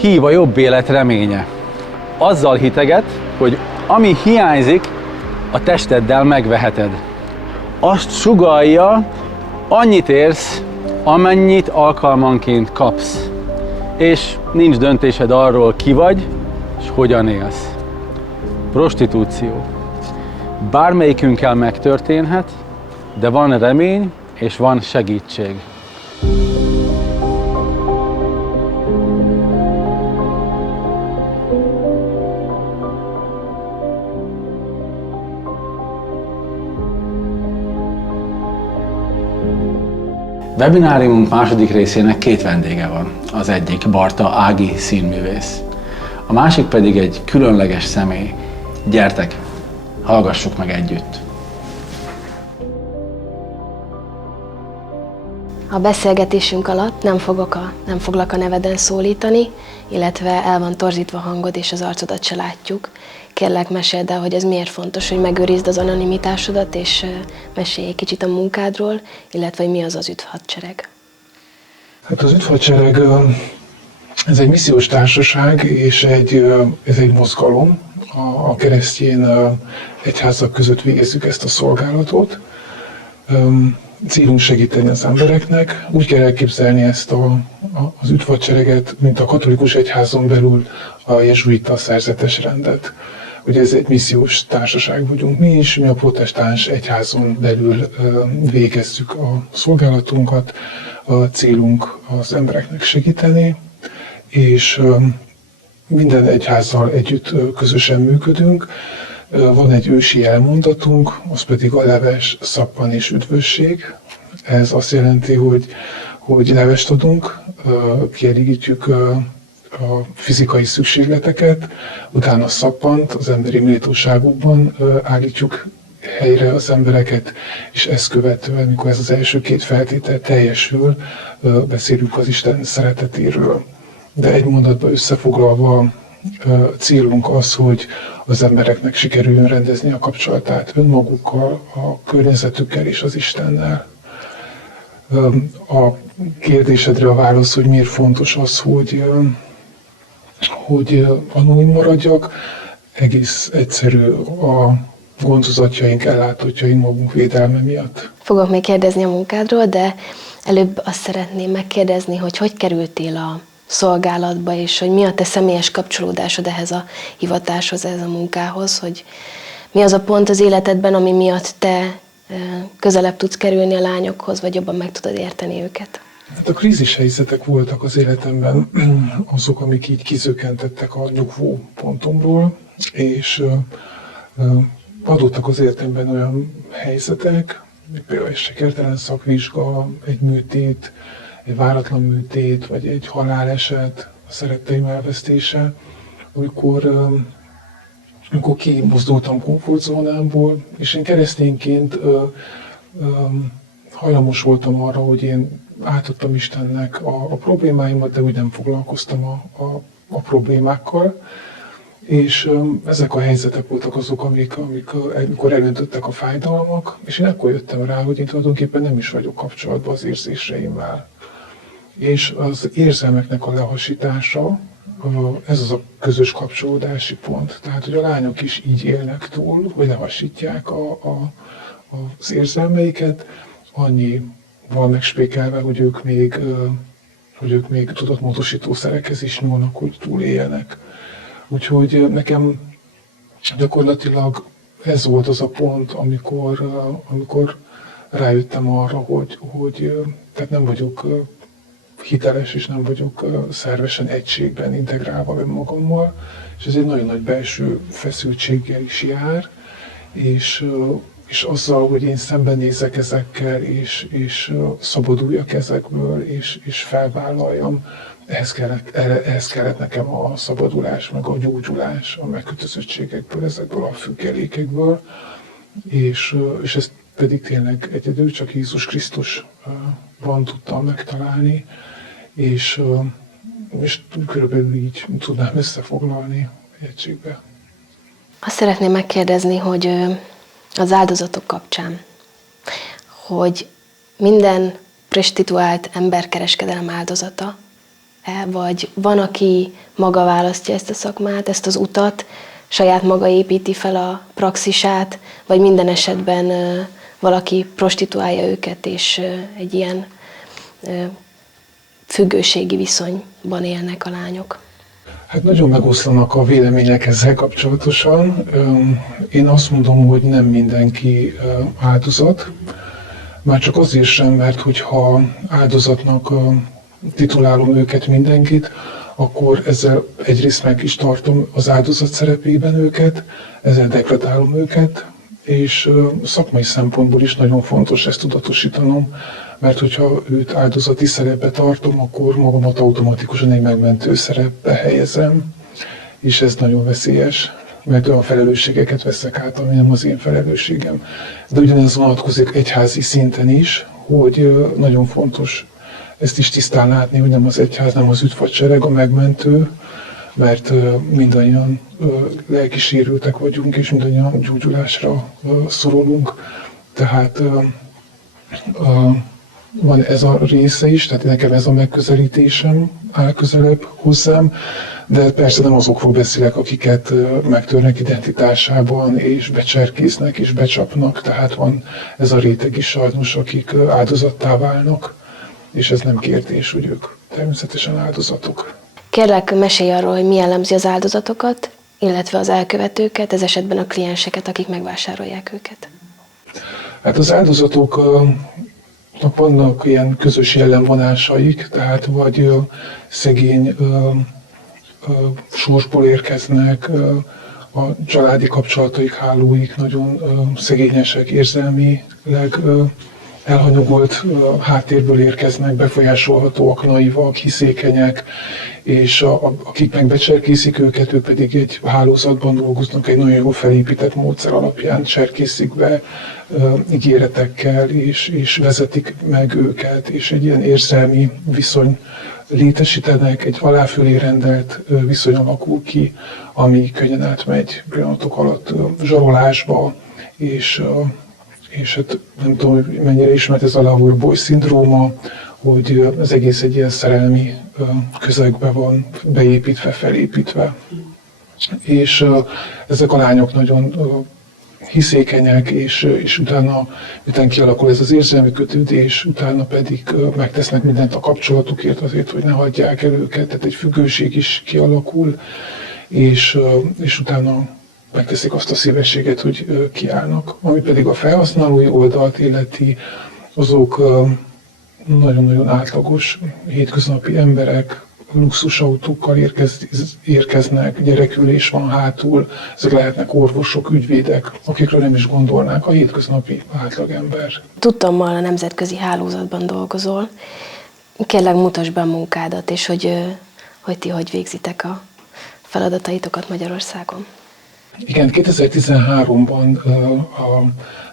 hív a jobb élet reménye. Azzal hiteget, hogy ami hiányzik, a testeddel megveheted. Azt sugallja, annyit érsz, amennyit alkalmanként kapsz. És nincs döntésed arról, ki vagy, és hogyan élsz. Prostitúció. Bármelyikünkkel megtörténhet, de van remény és van segítség. Webináriumunk második részének két vendége van. Az egyik Barta Ági színművész, a másik pedig egy különleges személy. Gyertek, hallgassuk meg együtt! A beszélgetésünk alatt nem foglak a neveden szólítani, illetve el van torzítva hangod és az arcodat se látjuk. Kérlek, meséld el, hogy ez miért fontos, hogy megőrizd az anonimitásodat, és mesélj egy kicsit a munkádról, illetve hogy mi az üdvhadsereg. Hát az üdvhadsereg, ez egy missziós társaság, és ez egy mozgalom. A keresztény egyházak között végezzük ezt a szolgálatot. Célunk segíteni az embereknek. Úgy kell elképzelni ezt az üdvhadsereget, mint a katolikus egyházon belül a jezsuita szerzetes rendet. Ugye ez egy missziós társaság vagyunk mi is, mi a protestáns egyházon belül végezzük a szolgálatunkat. A célunk az embereknek segíteni, és minden egyházzal együtt közösen működünk. Van egy ősi elmondatunk, az pedig a leves, szappan és üdvösség. Ez azt jelenti, hogy levest adunk, kielégítjük a fizikai szükségleteket, utána szappant, az emberi méltóságukban állítjuk helyre az embereket, és ezt követően, amikor ez az első két feltétel teljesül, beszélünk az Isten szeretetéről. De egy mondatban összefoglalva, célunk az, hogy az embereknek sikerüljön rendezni a kapcsolatát önmagukkal, a környezetükkel és az Istennel. A kérdésedre a válasz, hogy miért fontos az, hogy anonim maradjak, egész egyszerű a gondozatjaink, ellátottjaink magunk védelme miatt. Fogok még kérdezni a munkádról, de előbb azt szeretném megkérdezni, hogy kerültél a szolgálatba, és hogy mi a te személyes kapcsolódásod ehhez a hivatáshoz, ehhez a munkához, hogy mi az a pont az életedben, ami miatt te közelebb tudsz kerülni a lányokhoz, vagy jobban meg tudod érteni őket? Hát a krízis helyzetek voltak az életemben azok, amik így kizökkentettek a nyugvó pontomról, és adottak az életemben olyan helyzetek, például egy sikertelen szakvizsga, egy műtét, egy váratlan műtét, vagy egy haláleset, a szeretteim elvesztése, amikor kimozdultam komfortzónámból, és én keresztényként hajlamos voltam arra, hogy én átadtam Istennek a problémáimat, de úgy nem foglalkoztam a problémákkal. És ezek a helyzetek voltak azok, amikor elöntöttek a fájdalmak, és én akkor jöttem rá, hogy én tulajdonképpen nem is vagyok kapcsolatban az érzéseimmel. És az érzelmeknek a lehasítása, ez az a közös kapcsolódási pont. Tehát, hogy a lányok is így élnek túl, hogy lehasítják az érzelmeiket, annyival megspékelve, hogy ők még tudatmódosítószerekhez is nyúlnak, hogy túléljenek. Úgyhogy nekem gyakorlatilag ez volt az a pont, amikor rájöttem arra, hogy tehát nem vagyok hiteles, és nem vagyok szervesen egységben integrálva önmagammal, és ez egy nagyon nagy belső feszültséggel is jár, és azzal, hogy én szembenézek ezekkel, és szabaduljak ezekből, és felvállaljam, ehhez kellett nekem a szabadulás, meg a gyógyulás a megkötözöttségekből, ezekből a függelékekből, és ezt pedig tényleg egyedül csak Jézus Krisztusban tudtam megtalálni, és körülbelül így tudnám összefoglalni egységbe. Azt szeretném megkérdezni, hogy az áldozatok kapcsán, hogy minden prostituált emberkereskedelem áldozata, vagy van, aki maga választja ezt a szakmát, ezt az utat, saját maga építi fel a praxisát, vagy minden esetben valaki prostituálja őket, és egy ilyen függőségi viszonyban élnek a lányok. Hát nagyon megoszlanak a vélemények ezzel kapcsolatosan. Én azt mondom, hogy nem mindenki áldozat. Már csak azért sem, mert hogyha áldozatnak titulálom őket, mindenkit, akkor ezzel egyrészt meg is tartom az áldozat szerepében őket, ezzel degradálom őket, és szakmai szempontból is nagyon fontos ezt tudatosítanom, mert hogyha őt áldozati szerepbe tartom, akkor magamat automatikusan egy megmentő szerepbe helyezem, és ez nagyon veszélyes, mert olyan felelősségeket veszek át, ami nem az én felelősségem. De ugyanez vonatkozik egyházi szinten is, hogy nagyon fontos ezt is tisztán látni, hogy nem az egyház, nem az üdvhadsereg a megmentő, mert mindannyian lelkisérültek vagyunk, és mindannyian gyógyulásra szorulunk. Tehát van ez a része is, tehát nekem ez a megközelítésem áll közelebb hozzám, de persze nem azokról beszélek, akiket megtörnek identitásában, és becserkésznek, és becsapnak, tehát van ez a réteg is sajnos, akik áldozattá válnak, és ez nem kérdés, hogy ők természetesen áldozatok. Kérlek, mesélj arról, hogy mi jellemzi az áldozatokat, illetve az elkövetőket, ez esetben a klienseket, akik megvásárolják őket. Hát az áldozatoknak vannak ilyen közös jellemvonásaik, tehát vagy szegény sorsból érkeznek, a családi kapcsolataik, hálóik nagyon szegényesek, érzelmileg elhanyagolt háttérből érkeznek, befolyásolhatóak, naivak, hiszékenyek, és akik meg becserkészik őket, ők pedig egy hálózatban dolgoznak, egy nagyon jól felépített módszer alapján cserkészik be ígéretekkel, és vezetik meg őket, és egy ilyen érzelmi viszony létesítenek, egy aláfölé rendelt viszony alakul ki, ami könnyen átmegy pillanatok alatt zsarolásba, és hát nem tudom, hogy mennyire ismert ez a Lover Boy szindróma, hogy az egész egy ilyen szerelmi közegbe van beépítve, felépítve. És ezek a lányok nagyon hiszékenyek, és utána, miután kialakul ez az érzelmi kötődés, utána pedig megtesznek mindent a kapcsolatukért azért, hogy ne hagyják el őket, tehát egy függőség is kialakul, és utána megteszik azt a szívességet, hogy kiállnak. Ami pedig a felhasználói oldalt illeti, azok nagyon-nagyon átlagos, hétköznapi emberek, luxusautókkal érkeznek, gyerekülés van hátul, ezek lehetnek orvosok, ügyvédek, akikről nem is gondolnák a hétköznapi átlagember. Tudtommal a nemzetközi hálózatban dolgozol. Kérlek, mutasd be a munkádat, és hogy ti hogy végzitek a feladataitokat Magyarországon. Igen, 2013-ban a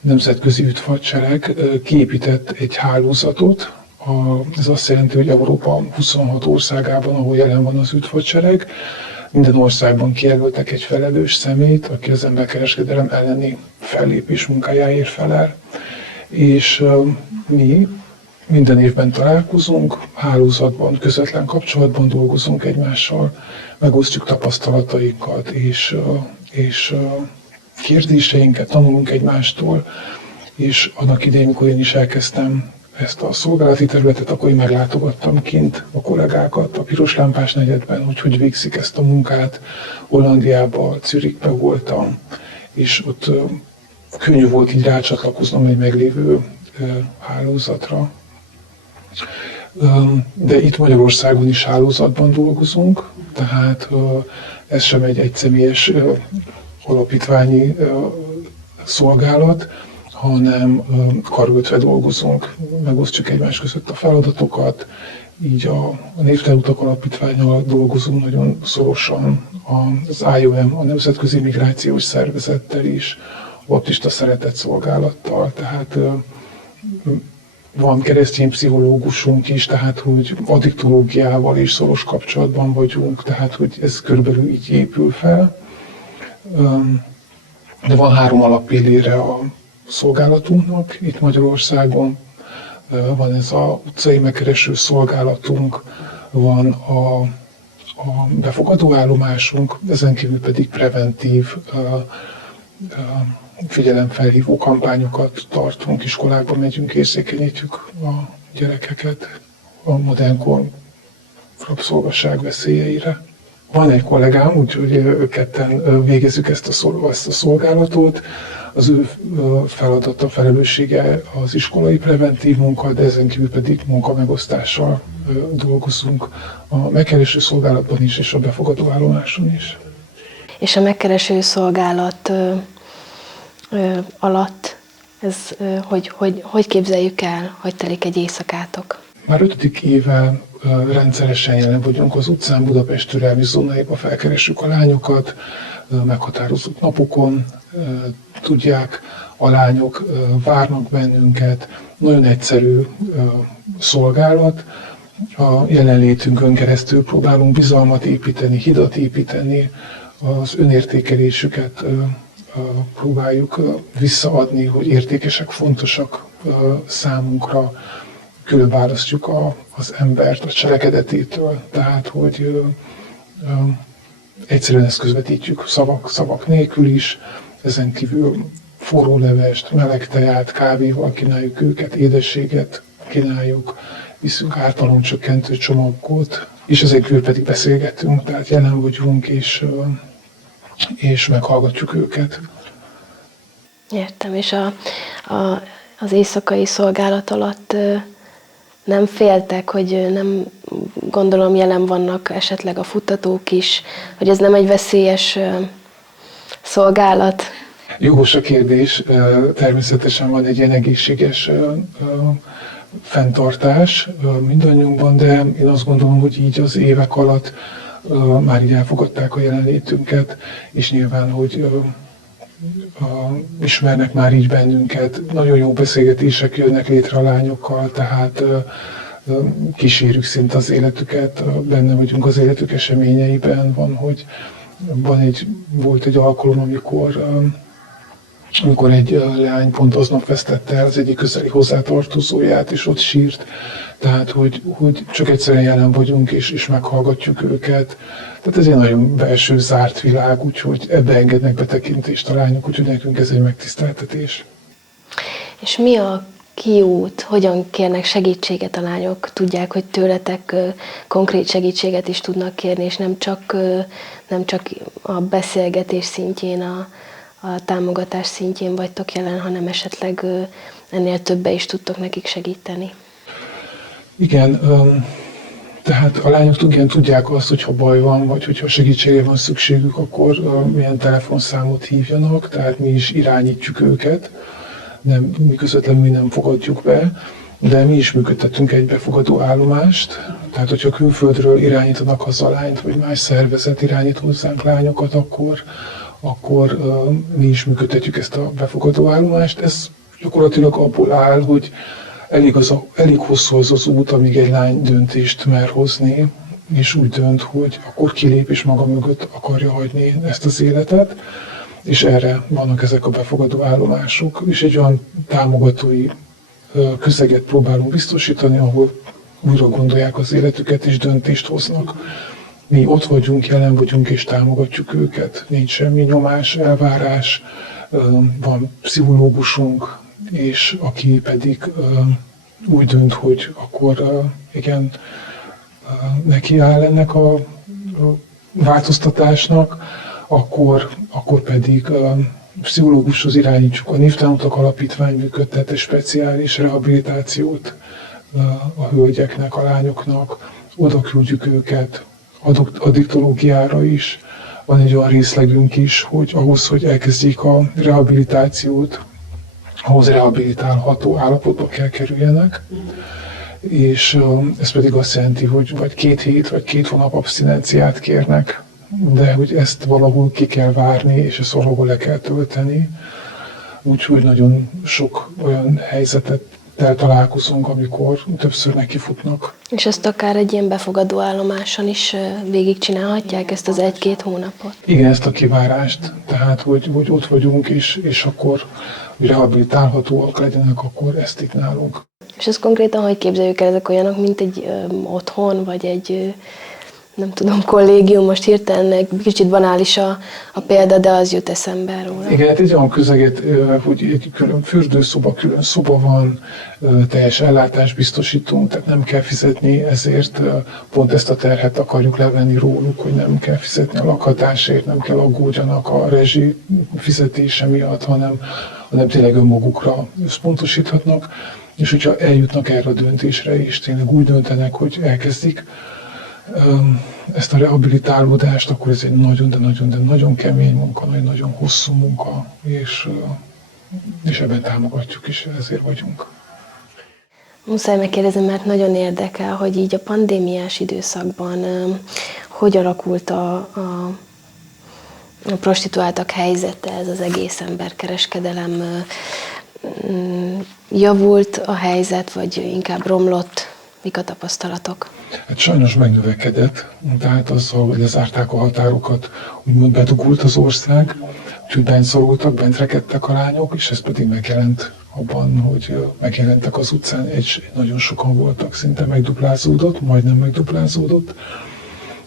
Nemzetközi Üdvhadsereg kiépített egy hálózatot. Ez azt jelenti, hogy Európa 26 országában, ahol jelen van az üdvhadsereg, minden országban kijelöltek egy felelős személyt, aki az emberkereskedelem elleni fellépés munkájáért felel. És mi minden évben találkozunk, hálózatban, közvetlen kapcsolatban dolgozunk egymással, megosztjuk tapasztalatainkat, és kérdéseinket tanulunk egymástól, és annak idején, amikor én is elkezdtem ezt a szolgálati területet, akkor én meglátogattam kint a kollégákat a Piros Lámpás negyedben, hogy végzik ezt a munkát. Hollandiában, Zürichben voltam, és ott könnyű volt így rácsatlakoznom egy meglévő hálózatra. De itt Magyarországon is hálózatban dolgozunk, tehát ez sem egy egyszemélyes alapítványi szolgálat, hanem karöltve dolgozunk, megosztjuk egymás között a feladatokat, így a Névtelen-utak Alapítvánnyal dolgozunk nagyon szorosan, az IOM, a Nemzetközi Migrációs Szervezettel is, baptista szeretett szolgálattal, tehát van keresztény pszichológusunk is, tehát hogy addiktológiával is szoros kapcsolatban vagyunk, tehát hogy ez körülbelül így épül fel. De van 3 alappillére a szolgálatunknak itt Magyarországon. Van ez az utcai megkereső szolgálatunk, van a befogadó állomásunk, ezen kívül pedig preventív figyelemfelhívó kampányokat tartunk, iskolákba megyünk, érzékenyítjük a gyerekeket a modernkor rabszolgasság veszélyeire. Van egy kollégám, úgyhogy ketten végezzük ezt a szolgálatot. Az ő feladata, felelőssége az iskolai preventív munka, de ezen kívül pedig munkamegosztással dolgozunk a megkereső szolgálatban is, és a befogadó állomáson is. És a megkereső szolgálat alatt ez hogy képzeljük el, hogy telik egy éjszakátok? Már 5. éve rendszeresen jelen vagyunk az utcán, Budapest türelmi zónáiba, felkeressük a lányokat, meghatározott napokon, tudják, a lányok várnak bennünket. Nagyon egyszerű szolgálat. A jelenlétünkön keresztül próbálunk bizalmat építeni, hidat építeni, az önértékelésüket próbáljuk visszaadni, hogy értékesek, fontosak számunkra, külön választjuk az embert a cselekedetétől, tehát hogy egyszerűen ezt közvetítjük szavak nélkül is, ezen kívül forró levest, meleg teját, kávéval kínáljuk őket, édességet kínáljuk, viszünk ártalomcsökkentő csomagot, és ezen kívül pedig beszélgetünk, tehát jelen vagyunk, és meghallgatjuk őket. Értem, és az éjszakai szolgálat alatt nem féltek, hogy nem, gondolom jelen vannak esetleg a futtatók is, hogy ez nem egy veszélyes szolgálat? Jogos a kérdés, természetesen van egy ilyen egészséges fenntartás mindannyiunkban, de én azt gondolom, hogy így az évek alatt már így elfogadták a jelenlétünket, és nyilván, hogy ismernek már így bennünket. Nagyon jó beszélgetések jönnek létre a lányokkal, tehát kísérjük szinte az életüket, benne vagyunk az életük eseményeiben. Volt egy alkalom, amikor egy leány pont aznap vesztette el az egyik közeli hozzátartozóját, és ott sírt. Tehát, hogy csak egyszerűen jelen vagyunk, és meghallgatjuk őket. Tehát ez egy nagyon belső, zárt világ, úgyhogy ebbe engednek betekintést a lányok, úgyhogy nekünk ez egy megtiszteltetés. És mi a kiút? Hogyan kérnek segítséget a lányok? Tudják, hogy tőletek konkrét segítséget is tudnak kérni, és nem csak a beszélgetés szintjén, a támogatás szintjén vagytok jelen, hanem esetleg ennél többe is tudtok nekik segíteni. Igen, tehát a lányok tudják azt, hogy ha baj van, vagy hogyha segítségre van szükségük, akkor milyen telefonszámot hívjanak, tehát mi is irányítjuk őket, mi közvetlenül nem fogadjuk be, de mi is működtetünk egy befogadó állomást, tehát hogyha külföldről irányítanak haza lányt, vagy más szervezet irányít hozzánk lányokat, akkor mi is működtetjük ezt a befogadó állomást. Ez gyakorlatilag abból áll, hogy elég hosszú az út, amíg egy lány döntést mer hozni, és úgy dönt, hogy akkor kilép és maga mögött akarja hagyni ezt az életet, és erre vannak ezek a befogadó állomások, és egy olyan támogatói közeget próbálunk biztosítani, ahol újra gondolják az életüket és döntést hoznak. Mi ott vagyunk, jelen vagyunk és támogatjuk őket. Nincs semmi nyomás, elvárás, van pszichológusunk, és aki pedig úgy dönt, hogy akkor igen, neki áll ennek a változtatásnak, akkor pedig pszichológushoz irányítjuk. A Névtánutak Alapítvány működtet egy speciális rehabilitációt a hölgyeknek, a lányoknak, oda küldjük őket, addiktológiára is. Van egy olyan részlegünk is, hogy ahhoz, hogy elkezdjék a rehabilitációt, ahhoz rehabilitálható állapotba kell kerüljenek, és ez pedig azt jelenti, hogy vagy 2 hét, vagy 2 hónap abszinenciát kérnek, de hogy ezt valahol ki kell várni, és ezt valahol le kell tölteni. Úgyhogy nagyon sok olyan helyzettel találkozunk, amikor többször nekifutnak. És ezt akár egy ilyen befogadó állomáson is végigcsinálhatják, ezt az 1-2 hónapot? Igen, ezt a kivárást, tehát hogy ott vagyunk, és akkor hogy rehabilitálhatóak legyenek, akkor ezt itt nálunk. És ez konkrétan, hogy képzeljük el, ezek olyanok, mint egy otthon, vagy egy, nem tudom, kollégium, most hirtelen egy kicsit banális a példa, de az jut eszembe róla. Igen, hát egy olyan közeget, hogy egy külön fürdőszoba, külön szoba van, teljes ellátást biztosítunk, tehát nem kell fizetni, ezért pont ezt a terhet akarjuk levenni róluk, hogy nem kell fizetni a lakhatásért, nem kell aggódjanak a rezsi fizetése miatt, hanem tényleg önmagukra összpontosíthatnak, és hogyha eljutnak erre a döntésre, és tényleg úgy döntenek, hogy elkezdik ezt a rehabilitálódást, akkor ez egy nagyon, de nagyon kemény munka, nagyon hosszú munka, és ebben támogatjuk, és ezért vagyunk. Muszáj megkérdezni, mert nagyon érdekel, hogy így a pandémiás időszakban hogy alakult a prostituáltak helyzete, ez az egész emberkereskedelem, javult a helyzet, vagy inkább romlott? Mik a tapasztalatok? Hát sajnos megnövekedett, tehát azzal, hogy lezárták a határokat, úgymond bedugult az ország, úgyhogy bent szorultak, bent rekedtek a lányok, és ez pedig megjelent abban, hogy megjelentek az utcán, nagyon sokan voltak, szinte megduplázódott, majdnem megduplázódott,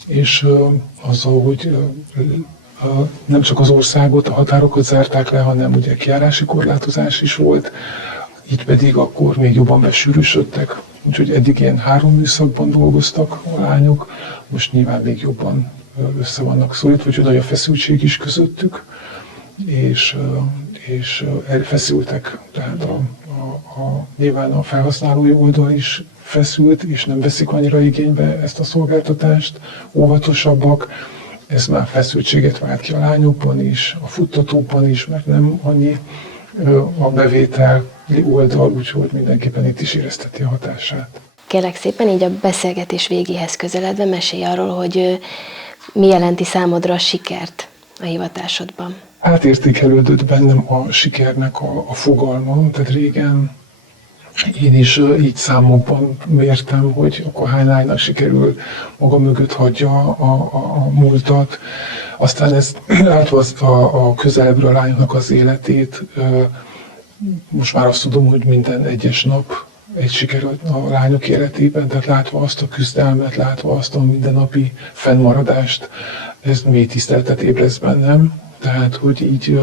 és azzal, hogy nem csak az országot, a határokat zárták le, hanem ugye kijárási korlátozás is volt, így pedig akkor még jobban besűrűsödtek. Úgyhogy eddig ilyen 3 műszakban dolgoztak a lányok, most nyilván még jobban össze vannak szorítva, úgyhogy nagy a feszültség is közöttük, és feszültek. Tehát nyilván a felhasználói oldal is feszült, és nem veszik annyira igénybe ezt a szolgáltatást, óvatosabbak. Ez már feszültséget vált ki a lányokban is, a futtatókban is, mert nem annyi a bevételi oldal, úgyhogy mindenképpen itt is érezteti a hatását. Kérlek szépen, így a beszélgetés végéhez közeledve mesélj arról, hogy mi jelenti számodra a sikert a hivatásodban. Átértékelődött bennem a sikernek a fogalma, tehát régen én is így számokban mértem, hogy akkor hány lánynak sikerül maga mögött hagyja a múltat. Aztán ezt látva a közelebbről a lányoknak az életét, most már azt tudom, hogy minden egyes nap egy siker a lányok életében, tehát látva azt a küzdelmet, látva azt a mindennapi fennmaradást, ez mély tiszteletet ébreszt bennem. Tehát, hogy így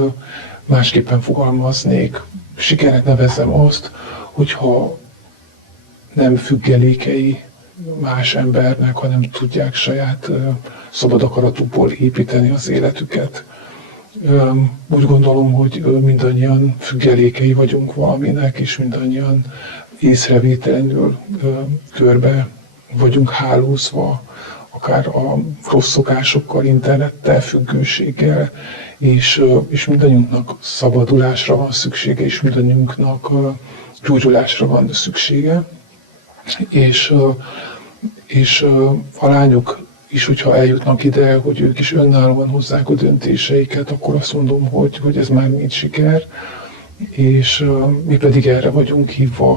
másképpen fogalmaznék, sikernek nevezzem azt, hogyha nem függelékei más embernek, hanem tudják saját szabad akaratukból építeni az életüket. Úgy gondolom, hogy mindannyian függelékei vagyunk valaminek, és mindannyian észrevételenül körbe vagyunk hálózva, akár a rossz szokásokkal, internettel, függőséggel, és mindannyiunknak szabadulásra van szüksége, és mindannyiunknak gyógyulásra van szüksége. És a lányok is, hogyha eljutnak ide, hogy ők is önállóan hozzák a döntéseiket, akkor azt mondom, hogy ez már mind siker, és mi pedig erre vagyunk hívva,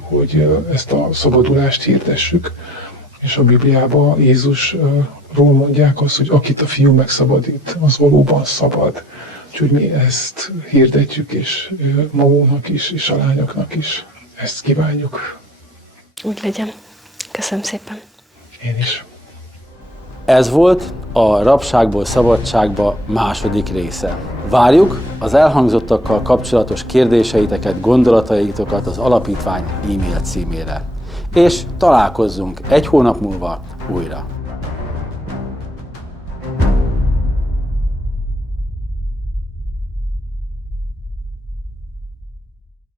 hogy ezt a szabadulást hirdessük. És a Bibliában Jézusról mondják azt, hogy akit a Fiú megszabadít, az valóban szabad. Úgyhogy mi ezt hirdetjük, és magunknak is, és a lányoknak is ezt kívánjuk. Úgy legyen. Köszönöm szépen. Én is. Ez volt a Rabságból szabadságba második része. Várjuk az elhangzottakkal kapcsolatos kérdéseiteket, gondolataitokat az alapítvány e-mail címére. És találkozzunk 1 hónap múlva újra.